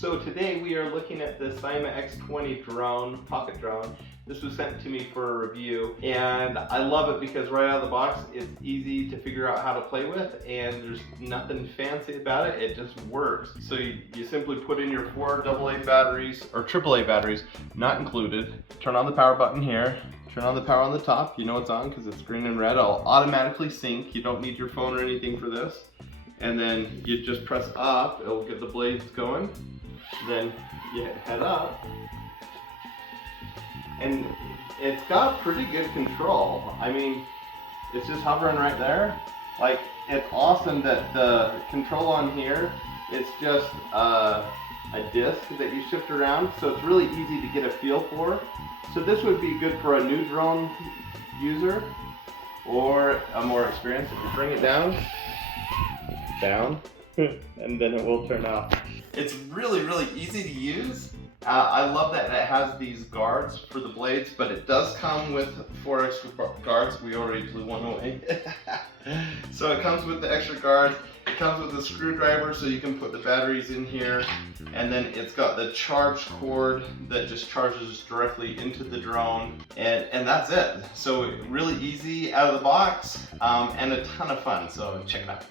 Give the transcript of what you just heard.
So today we are looking at the SYMA x20 drone, pocket drone. This was sent to me for a review, and I love it because right out of the box it's easy to figure out how to play with, and there's nothing fancy about it. It just works. So you simply put in your 4 AA batteries, or AAA batteries, not included. Turn on the power button here. Turn on the power on the top. You know it's on because it's green and red. It'll automatically sync. You don't need your phone or anything for this. And then you just press up. It'll get the blades going. Then you head up. And it's got pretty good control. I mean, it's just hovering right there. Like, it's awesome that the control on here, it's just a disc that you shift around. So it's really easy to get a feel for. So this would be good for a new drone user or a more experienced. If you bring it down, and then it will turn off. It's really, really easy to use. I love that it has these guards for the blades, but it does come with 4 extra guards. We already blew one away. So it comes with the extra guards. It comes with a screwdriver so you can put the batteries in here. And then it's got the charge cord that just charges directly into the drone. And that's it. So really easy out of the box and a ton of fun. So check it out.